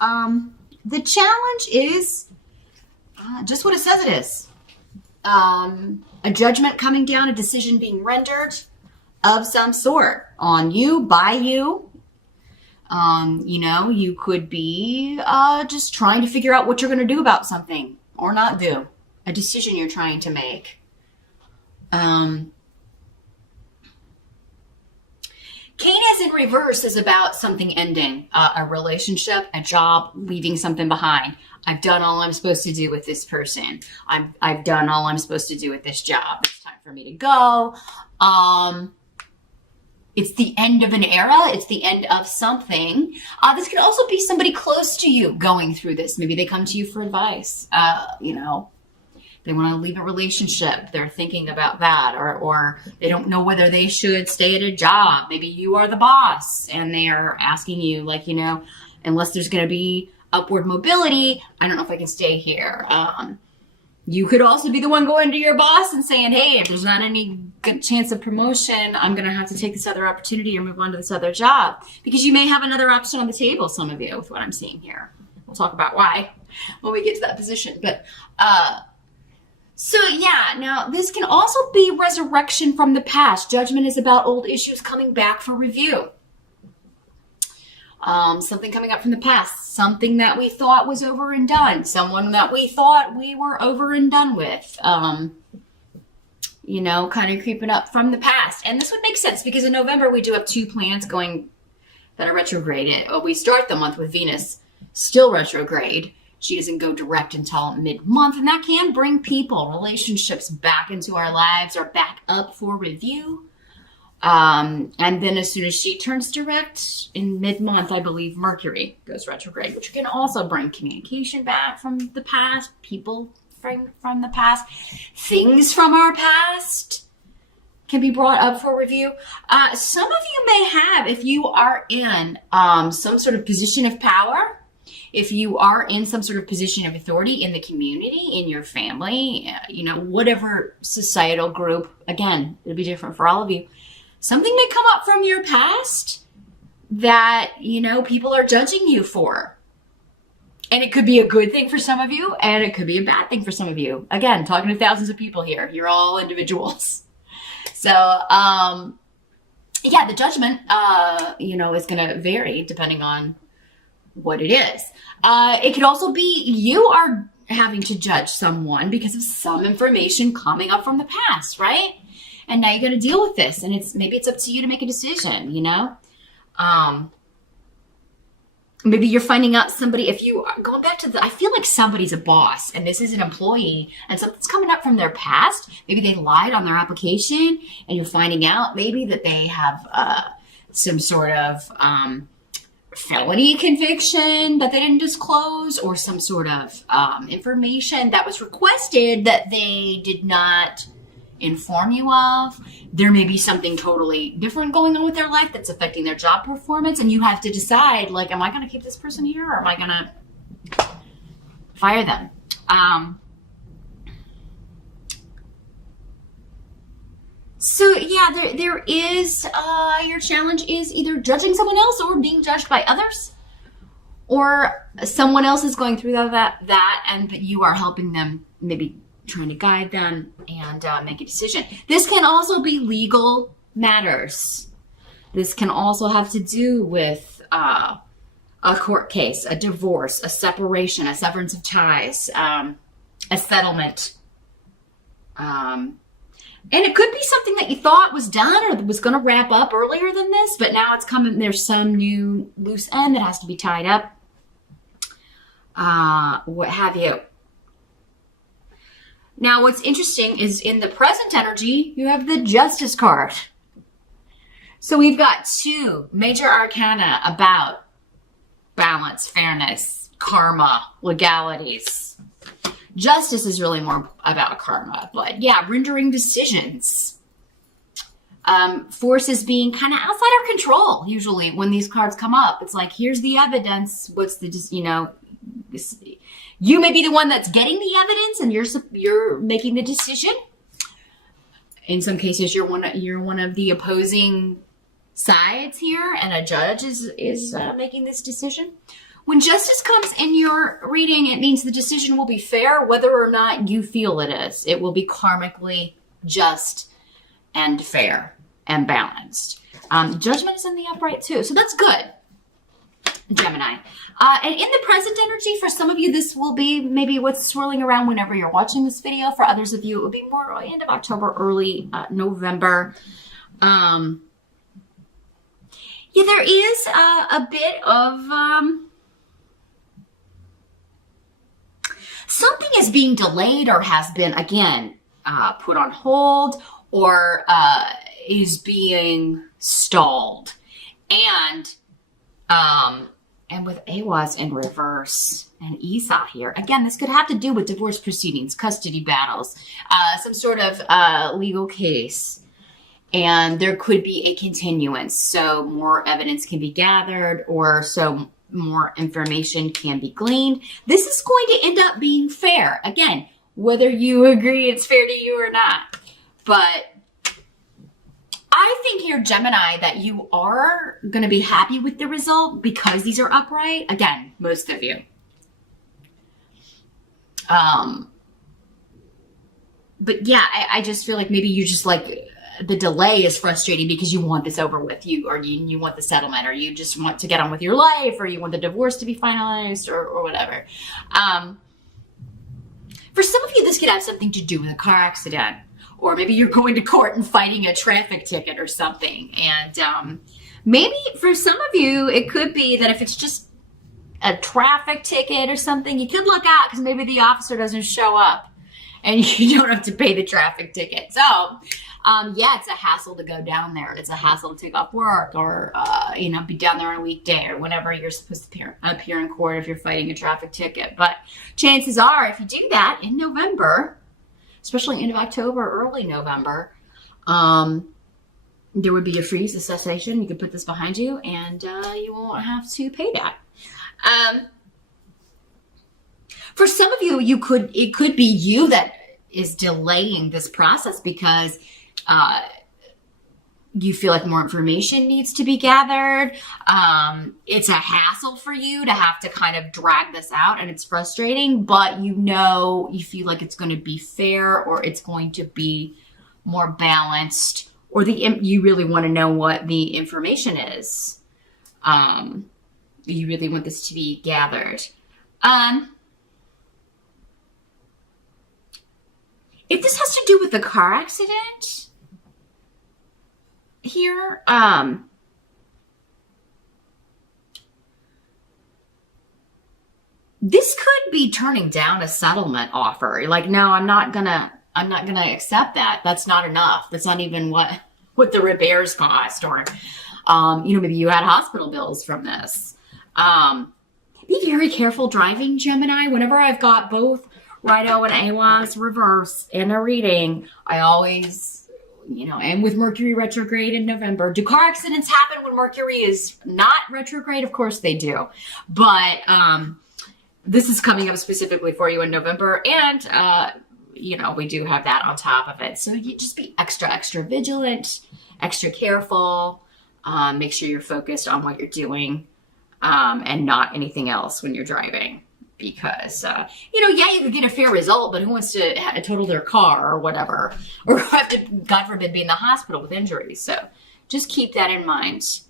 The challenge is just what it says it is. A judgment coming down, a decision being rendered of some sort on you, by you. You could be just trying to figure out what you're going to do about something or not do. A decision you're trying to make. Canis in reverse is about something ending, a relationship, a job, leaving something behind. I've done all I'm supposed to do with this person. I've done all I'm supposed to do with this job. It's time for me to go. It's the end of an era. It's the end of something. This could also be somebody close to you going through this. Maybe they come to you for advice. They want to leave a relationship. They're thinking about that, or they don't know whether they should stay at a job. Maybe you are the boss and they are asking you, unless there's going to be upward mobility, I don't know if I can stay here. You could also be the one going to your boss and saying, hey, if there's not any good chance of promotion, I'm going to have to take this other opportunity or move on to this other job. Because you may have another option on the table, some of you, with what I'm seeing here. We'll talk about why when we get to that position. But, now this can also be resurrection from the past. Judgment is about old issues coming back for review. Something coming up from the past, something that we thought was over and done, someone that we thought we were over and done with, kind of creeping up from the past. And this would make sense because in November we do have 2 planets going that are retrograde. We start the month with Venus still retrograde. She doesn't go direct until mid-month, and that can bring people, relationships back into our lives or back up for review. And then as soon as she turns direct in mid-month, I believe Mercury goes retrograde, which can also bring communication back from the past, people from the past, things from our past can be brought up for review. Some of you may have, if you are in some sort of position of power, if you are in some sort of position of authority in the community, in your family, whatever societal group, again, it'll be different for all of you. Something may come up from your past that, people are judging you for. And it could be a good thing for some of you, and it could be a bad thing for some of you. Again, talking to thousands of people here. You're all individuals. So, the judgment, is going to vary depending on what it is. It could also be you are having to judge someone because of some information coming up from the past, right? And now you're going to deal with this, and maybe it's up to you to make a decision, Maybe you're finding out somebody, if you are going back to I feel like somebody's a boss and this is an employee and something's coming up from their past. Maybe they lied on their application and you're finding out maybe that they have some sort of felony conviction that they didn't disclose, or some sort of information that was requested that they did not inform you of. There may be something totally different going on with their life that's affecting their job performance, and you have to decide, am I going to keep this person here or am I going to fire them? There is, your challenge is either judging someone else or being judged by others, or someone else is going through that and that you are helping them, maybe trying to guide them and make a decision. This can also be legal matters. This can also have to do with a court case, a divorce, a separation, a severance of ties, a settlement. And it could be something that you thought was done or was going to wrap up earlier than this, but now it's coming, there's some new loose end that has to be tied up. What have you. Now, what's interesting is in the present energy, you have the Justice card. So we've got 2 major arcana about balance, fairness, karma, legalities. Justice is really more about karma, but rendering decisions. Forces being kind of outside our control, usually, when these cards come up. It's like, here's the evidence. What's the, you may be the one that's getting the evidence and you're making the decision. In some cases, you're one of the opposing sides here, and a judge is making this decision. When justice comes in your reading, it means the decision will be fair, whether or not you feel it is. It will be karmically just and fair and balanced. Judgment is in the upright too, so that's good, Gemini. And in the present energy, for some of you, this will be maybe what's swirling around whenever you're watching this video. For others of you, it will be more end of October, early November. Yeah, there is a bit of something is being delayed or has been, again, put on hold or is being stalled. And with Awaz in reverse and Esau here, again, this could have to do with divorce proceedings, custody battles, some sort of legal case. And there could be a continuance, so more evidence can be gathered or so more information can be gleaned. This is going to end up being fair. Again, whether you agree it's fair to you or not. But I think here, Gemini, that you are going to be happy with the result because these are upright. Again, most of you. But yeah, I just feel like maybe you just like the delay is frustrating because you want this over with, you want the settlement, or you just want to get on with your life, or you want the divorce to be finalized, or whatever. For some of you, this could have something to do with a car accident, or maybe you're going to court and fighting a traffic ticket or something. And maybe for some of you, it could be that if it's just a traffic ticket or something, you could look out because maybe the officer doesn't show up and you don't have to pay the traffic ticket. So yeah, it's a hassle to go down there. It's a hassle to take off work or, be down there on a weekday or whenever you're supposed to appear in court if you're fighting a traffic ticket. But chances are, if you do that in November, especially end of October, early November, there would be a freeze, a cessation. You could put this behind you and you won't have to pay that. For some of you, it could be you that is delaying this process because you feel like more information needs to be gathered. It's a hassle for you to have to kind of drag this out, and it's frustrating, but you feel like it's going to be fair, or it's going to be more balanced, or you really want to know what the information is. You really want this to be gathered. If this has to do with the car accident here, this could be turning down a settlement offer. You're like, no, I'm not gonna accept that. That's not enough. That's not even what the repairs cost, or maybe you had hospital bills from this. Be very careful driving, Gemini. Whenever I've got both Rido and Awaz reverse in a reading, I always, and with Mercury retrograde in November. Do car accidents happen when Mercury is not retrograde? Of course they do. But this is coming up specifically for you in November. And, we do have that on top of it. So you just be extra, extra vigilant, extra careful. Make sure you're focused on what you're doing and not anything else when you're driving. Because, you could get a fair result, but who wants to total their car or whatever, or have to, God forbid, be in the hospital with injuries. So just keep that in mind,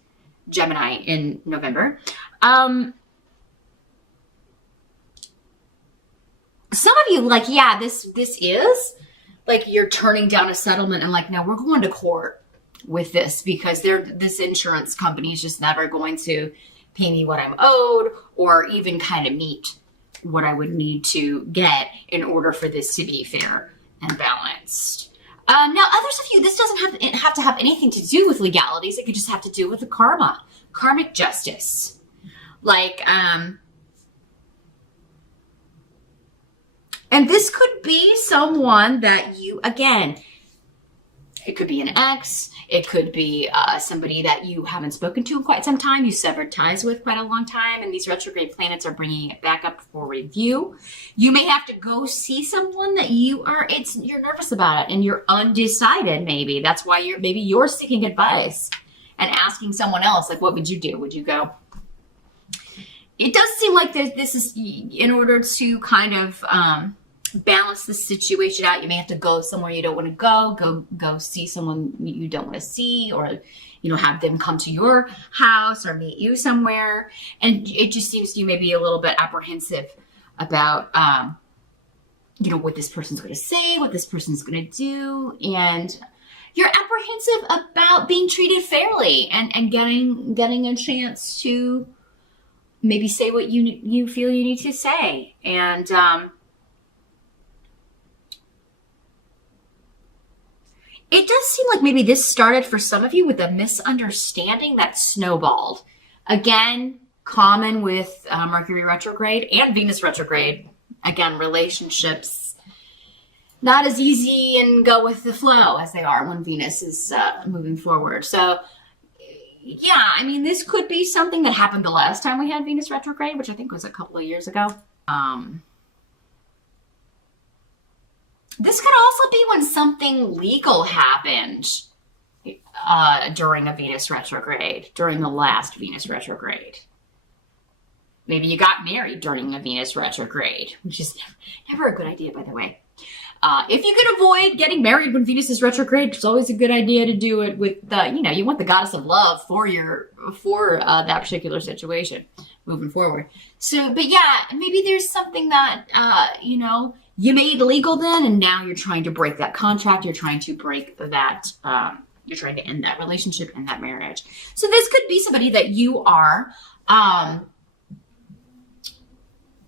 Gemini, in November. Some of you, this is, you're turning down a settlement and no, we're going to court with this because this insurance company is just never going to pay me what I'm owed or even kind of meet what I would need to get in order for this to be fair and balanced. Now, others of you, this doesn't have to have anything to do with legalities. It could just have to do with the karmic justice. And this could be someone that you, again, it could be an ex. It could be somebody that you haven't spoken to in quite some time. You severed ties with quite a long time. And these retrograde planets are bringing it back up for review. You may have to go see someone that you're nervous about it and you're undecided maybe. That's why you're seeking advice and asking someone else, what would you do? Would you go it does seem like this is in order to kind of balance the situation out. You may have to go somewhere you don't want to go see someone you don't want to see, or have them come to your house or meet you somewhere. And it just seems you may be a little bit apprehensive about what this person's going to say, what this person's going to do, and you're apprehensive about being treated fairly and getting a chance to maybe say what you feel you need to say. And it does seem like maybe this started for some of you with a misunderstanding that snowballed. Again, common with Mercury retrograde and Venus retrograde. Again, relationships not as easy and go with the flow as they are when Venus is moving forward. So yeah, I mean, this could be something that happened the last time we had Venus retrograde, which I think was a couple of years ago. This could also be when something legal happened during a Venus retrograde, during the last Venus retrograde. Maybe you got married during a Venus retrograde, which is never a good idea, by the way. If you can avoid getting married when Venus is retrograde, it's always a good idea to do it with you want the goddess of love for that particular situation moving forward. So, but yeah, maybe there's something that, you made illegal then, and now you're trying to break that contract. You're trying to break that, you're trying to end that relationship and that marriage. So this could be somebody that you are,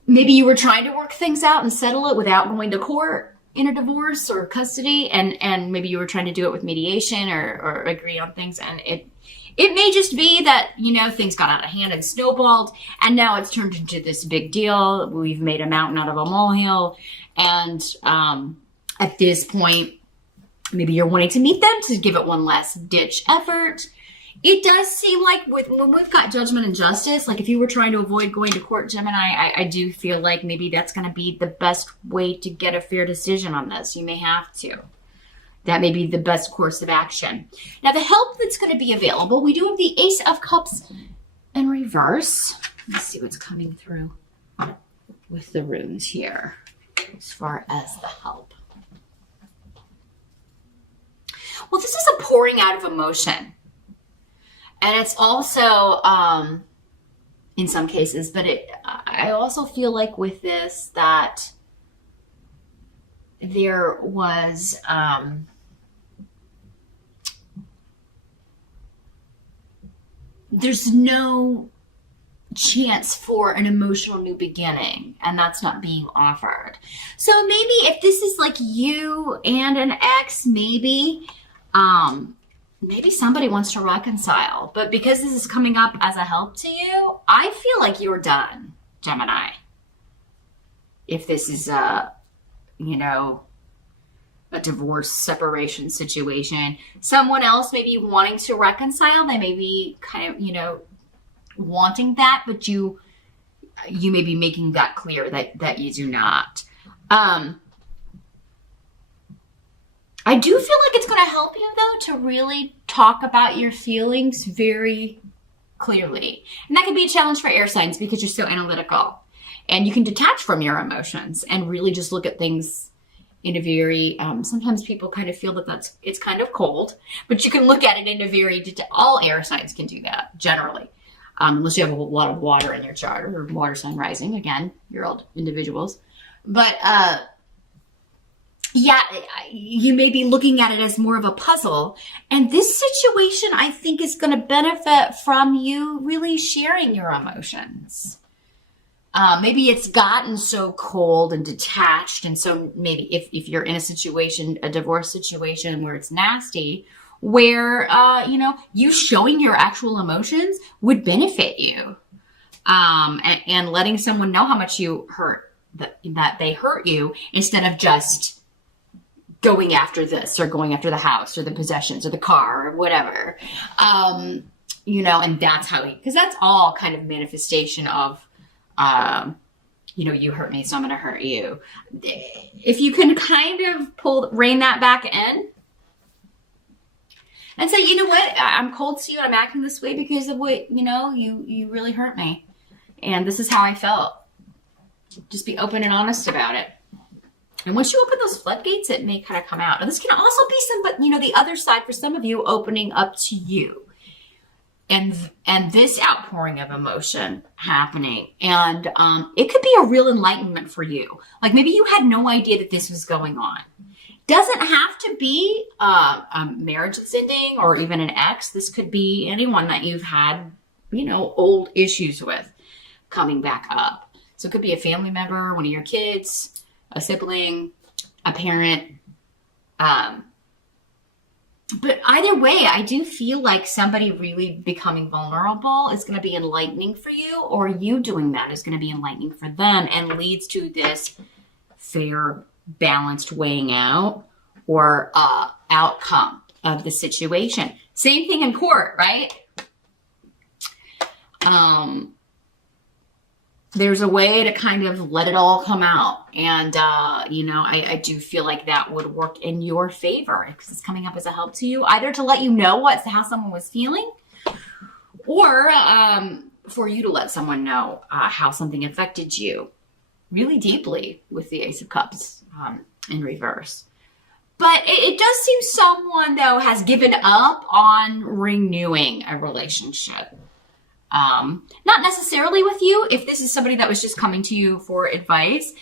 maybe you were trying to work things out and settle it without going to court in a divorce or custody, and maybe you were trying to do it with mediation or agree on things, and it may just be that, things got out of hand and snowballed, and now it's turned into this big deal. We've made a mountain out of a molehill, and at this point, maybe you're wanting to meet them to give it one last ditch effort. It does seem like when we've got judgment and justice, like if you were trying to avoid going to court, Gemini, I do feel like maybe that's going to be the best way to get a fair decision on this. You may have to. That may be the best course of action. Now, the help that's going to be available, we do have the Ace of Cups in reverse. Let's see what's coming through with the runes here as far as the help. Well, this is a pouring out of emotion. And it's also, in some cases, but I also feel like with this that there was, there's no chance for an emotional new beginning, and that's not being offered. So maybe if this is like you and an ex, maybe somebody wants to reconcile, but because this is coming up as a help to you, I feel like you're done, Gemini. If this is a divorce, separation situation, someone else may be wanting to reconcile. They may be kind of, wanting that, but you may be making that clear that you do not. I do feel like it's going to help you, though, to really talk about your feelings very clearly. And that can be a challenge for air signs because you're so analytical. And you can detach from your emotions and really just look at things in a very, sometimes people kind of feel that it's kind of cold, but you can look at it in a very, all air signs can do that, generally. Unless you have a lot of water in your chart or water sign rising, again, you're all individuals. But, yeah, you may be looking at it as more of a puzzle. And this situation, I think, is going to benefit from you really sharing your emotions. Maybe it's gotten so cold and detached. And so maybe if you're in a situation, a divorce situation where it's nasty, where, you showing your actual emotions would benefit you. And letting someone know how much you hurt, that they hurt you, instead of just going after this or going after the house or the possessions or the car or whatever. And that's how because that's all kind of manifestation of, you hurt me, so I'm going to hurt you. If you can kind of rein that back in and say, you know what, I'm cold to you, I'm acting this way because of what, you really hurt me. And this is how I felt. Just be open and honest about it. And once you open those floodgates, it may kind of come out. And this can also be the other side for some of you opening up to you. And this outpouring of emotion happening. And it could be a real enlightenment for you. Like maybe you had no idea that this was going on. Doesn't have to be a marriage that's ending or even an ex. This could be anyone that you've had, old issues with coming back up. So it could be a family member, one of your kids, a sibling, a parent. But either way, I do feel like somebody really becoming vulnerable is going to be enlightening for you, or you doing that is going to be enlightening for them and leads to this fair, balanced weighing out or outcome of the situation. Same thing in court, right? There's a way to kind of let it all come out. And, I do feel like that would work in your favor because it's coming up as a help to you, either to let you know how someone was feeling or for you to let someone know how something affected you really deeply with the Ace of Cups in reverse. But it does seem someone, though, has given up on renewing a relationship. Not necessarily with you. If this is somebody that was just coming to you for advice,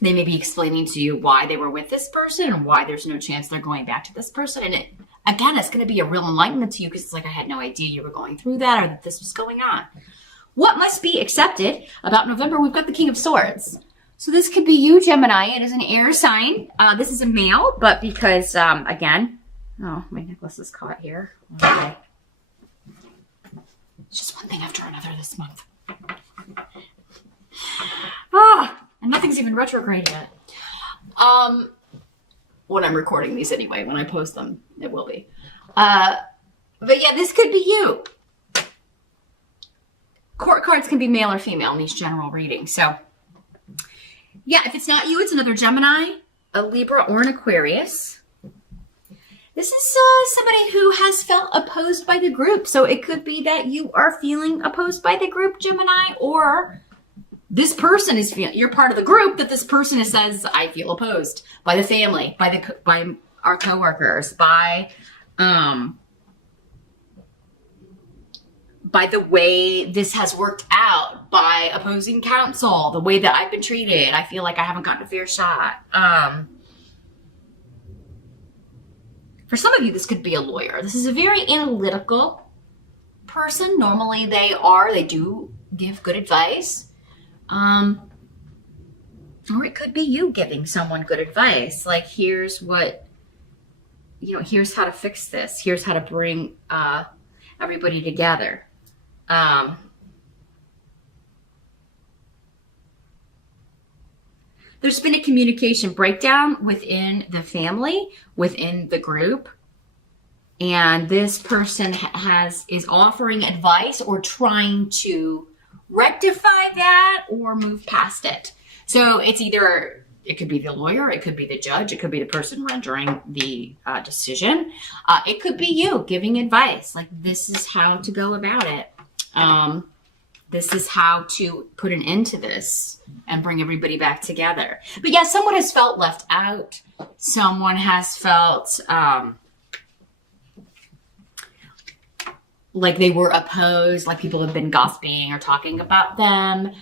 they may be explaining to you why they were with this person and why there's no chance they're going back to this person. And it's going to be a real enlightenment to you because it's like, I had no idea you were going through that or that this was going on. What must be accepted about November? We've got the King of Swords. So this could be you, Gemini. It is an air sign. This is a male, but because, my necklace is caught here. Okay. It's just one thing after another this month. And nothing's even retrograde yet. When I'm recording these anyway, when I post them, it will be. But yeah, this could be you. Court cards can be male or female in these general readings. So yeah, if it's not you, it's another Gemini, a Libra, or an Aquarius. This is somebody who has felt opposed by the group. So it could be that you are feeling opposed by the group, Gemini, or this person is feeling, you're part of the group, that this person says, I feel opposed by the family, by our coworkers, by the way this has worked out, by opposing counsel, the way that I've been treated. I feel like I haven't gotten a fair shot. For some of you, this could be a lawyer. This is a very analytical person. Normally they do give good advice. Or it could be you giving someone good advice. Like, here's how to fix this. Here's how to bring everybody together. There's been a communication breakdown within the family, within the group. And this person is offering advice or trying to rectify that or move past it. So it could be the lawyer, it could be the judge, it could be the person rendering the decision. It could be you giving advice, like this is how to go about it. This is how to put an end to this and bring everybody back together. But yeah, someone has felt left out. Someone has felt like they were opposed, like people have been gossiping or talking about them.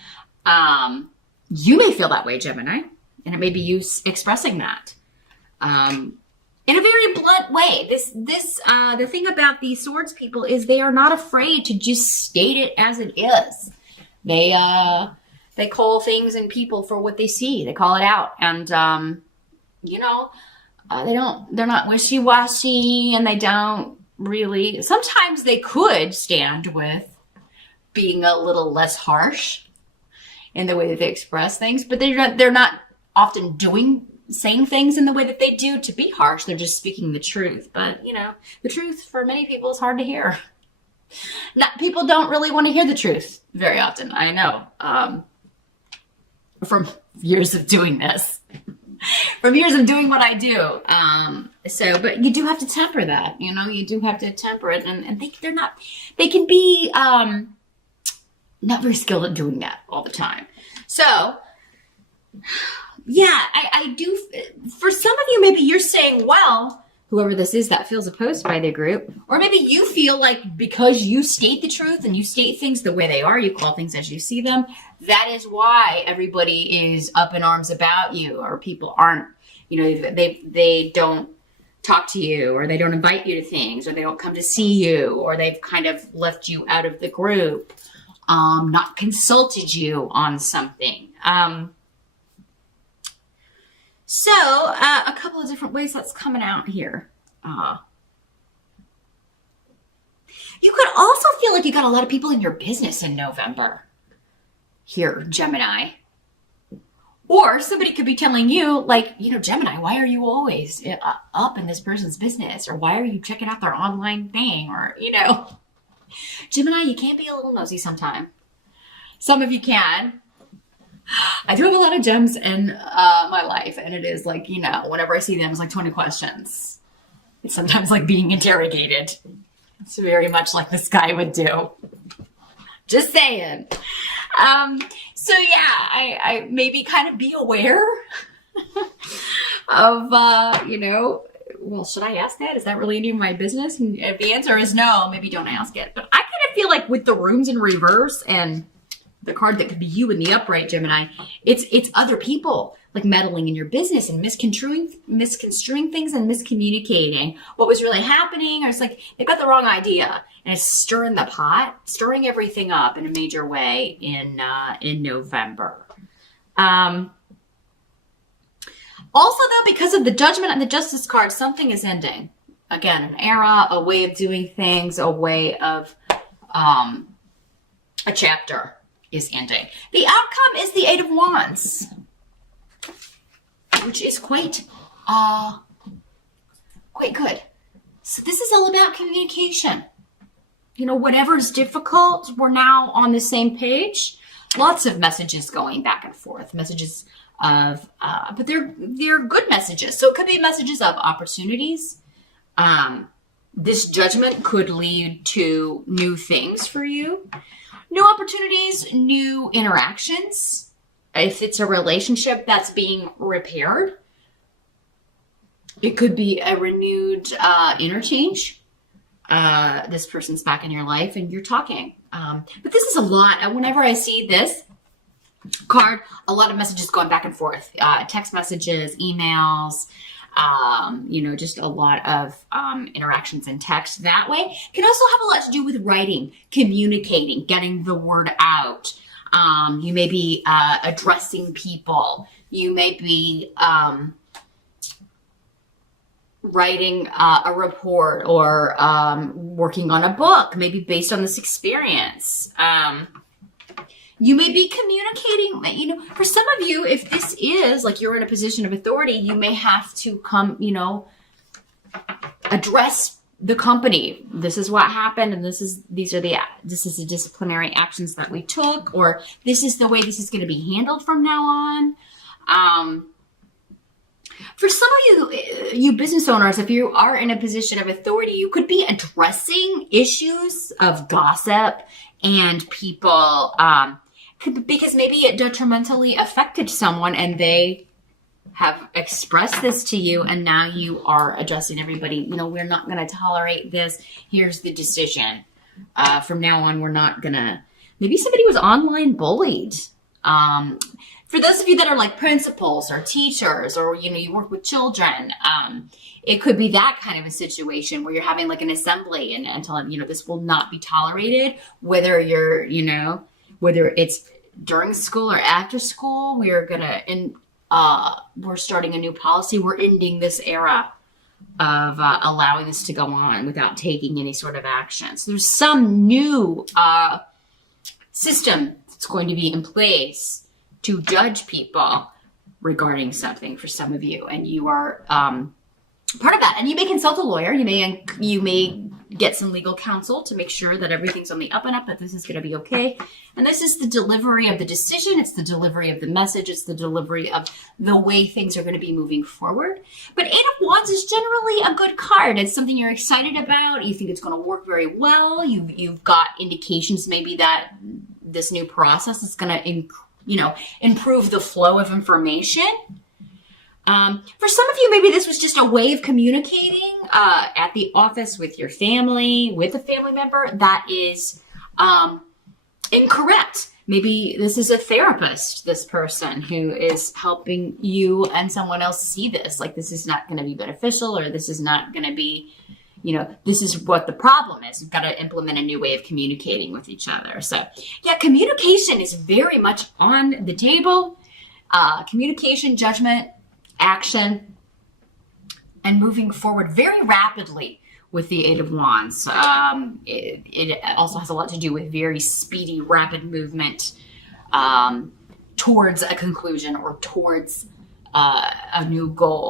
You may feel that way, Gemini, and it may be you expressing that in a very blunt way. The thing about these swords people is they are not afraid to just state it as it is. They call things and people for what they see. They call it out, and they're not wishy-washy, and they don't really. Sometimes they could stand with being a little less harsh in the way that they express things, but they're not often saying things in the way that they do to be harsh. They're just speaking the truth. But, the truth for many people is hard to hear. People don't really want to hear the truth very often. I know. From years of doing this. from years of doing what I do. But you do have to temper that, you do have to temper it. And they can be not very skilled at doing that all the time. So, yeah, I do. For some of you, maybe you're saying, well, whoever this is that feels opposed by the group, or maybe you feel like because you state the truth and you state things the way they are, you call things as you see them, that is why everybody is up in arms about you, or people aren't, they don't talk to you, or they don't invite you to things, or they don't come to see you, or they've kind of left you out of the group, not consulted you on something. So a couple of different ways that's coming out here. You could also feel like you got a lot of people in your business in November. Here, Gemini. Or somebody could be telling you, like, Gemini, why are you always up in this person's business? Or why are you checking out their online thing? Or, Gemini, you can't be a little nosy sometime. Some of you can. I do have a lot of gems in my life, and it is like, whenever I see them, it's like 20 questions. It's sometimes like being interrogated. It's very much like this guy would do. Just saying. So yeah, I maybe kind of be aware of, well, should I ask that? Is that really any of my business? And if the answer is no, maybe don't ask it. But I kind of feel like with the runes in reverse and the card that could be you in the upright, Gemini, it's other people like meddling in your business and misconstruing things and miscommunicating what was really happening. Or it's like they've got the wrong idea and it's stirring the pot, stirring everything up in a major way in November. Also, though, because of the Judgment and the Justice card, something is ending. Again, an era, a way of doing things, a way of a chapter is ending. The outcome is the Eight of Wands, which is quite good. So this is all about communication. Whatever's difficult, we're now on the same page. Lots of messages going back and forth, messages of, but they're good messages. So it could be messages of opportunities. This judgment could lead to new things for you. New opportunities, new interactions. If it's a relationship that's being repaired, it could be a renewed interchange. This person's back in your life and you're talking. But this is a lot. Whenever I see this card, a lot of messages going back and forth. Text messages, emails, just a lot of interactions in text that way. Can also have a lot to do with writing, communicating, getting the word out. You may be addressing people. You may be writing a report or working on a book, maybe based on this experience. You may be communicating, for some of you, if this is like you're in a position of authority, you may have to come, address the company. This is what happened, and this is the disciplinary actions that we took, or this is the way this is going to be handled from now on. For some of you business owners, if you are in a position of authority, you could be addressing issues of gossip and people, because maybe it detrimentally affected someone and they have expressed this to you, and now you are addressing everybody. We're not going to tolerate this. Here's the decision. From now on, we're not going to. Maybe somebody was online bullied. For those of you that are like principals or teachers, or, you work with children, it could be that kind of a situation where you're having like an assembly and telling, this will not be tolerated, whether you're, whether it's during school or after school. We're starting a new policy. We're ending this era of allowing this to go on without taking any sort of action. So there's some new system that's going to be in place to judge people regarding something for some of you, and you are part of that. And you may consult a lawyer. You may get some legal counsel to make sure that everything's on the up and up, that this is going to be okay. And this is the delivery of the decision. It's the delivery of the message. It's the delivery of the way things are going to be moving forward. But Eight of Wands is generally a good card. It's something you're excited about. You think it's going to work very well. You've got indications maybe that this new process is going to, improve the flow of information. For some of you, maybe this was just a way of communicating at the office with your family, with a family member that is incorrect. Maybe this is a therapist, this person who is helping you and someone else see this. Like, this is not going to be beneficial, or this is not going to be, this is what the problem is. You've got to implement a new way of communicating with each other. So, yeah, communication is very much on the table. Communication, judgment, action, and moving forward very rapidly with the Eight of Wands. It also has a lot to do with very speedy, rapid movement towards a conclusion or towards a new goal.